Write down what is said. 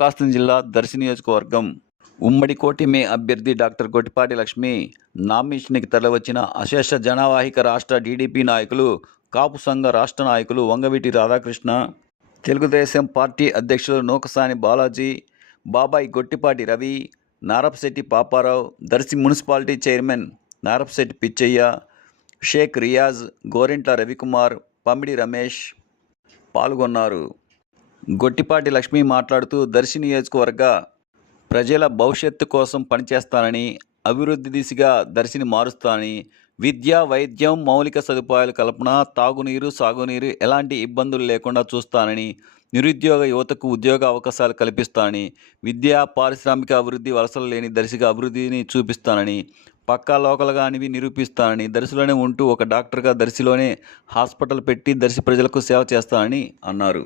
ప్రకాశం జిల్లా దర్శి నియోజకవర్గం ఉమ్మడి కూటమి అభ్యర్థి డాక్టర్ గొట్టిపాటి లక్ష్మి నామినేషన్కి తరలివచ్చిన అశేష జనవాహిక రాష్ట్ర టీడీపీ నాయకులు, కాపు సంఘ రాష్ట్ర నాయకులు వంగవీటి రాధాకృష్ణ, తెలుగుదేశం పార్టీ అధ్యక్షులు నూకసాని బాలాజీ, బాబాయ్ గొట్టిపాటి రవి, నారపశెట్టి పాపారావు, దర్శి మున్సిపాలిటీ చైర్మన్ నారపశెట్టి పిచ్చయ్య, షేక్ రియాజ్, గోరింట్ల రవికుమార్, పమిడి రమేష్ పాల్గొన్నారు. గొట్టిపాటి లక్ష్మి మాట్లాడుతూ దర్శి నియోజకవర్గ ప్రజల భవిష్యత్తు కోసం పనిచేస్తానని, అభివృద్ధి దిశగా దర్శిని మారుస్తానని, విద్య, వైద్యం, మౌలిక సదుపాయాల కల్పన, తాగునీరు, సాగునీరు ఎలాంటి ఇబ్బందులు లేకుండా చూస్తానని, నిరుద్యోగ యువతకు ఉద్యోగ అవకాశాలు కల్పిస్తానని, విద్యా పారిశ్రామిక అభివృద్ధి వలసలు లేని దర్శిగా అభివృద్ధిని చూపిస్తానని, పక్కా లోకల్గా అనేవి నిరూపిస్తానని, దర్శిలోనే ఉంటూ ఒక డాక్టర్గా దర్శిలోనే హాస్పిటల్ పెట్టి దర్శి ప్రజలకు సేవ చేస్తానని అన్నారు.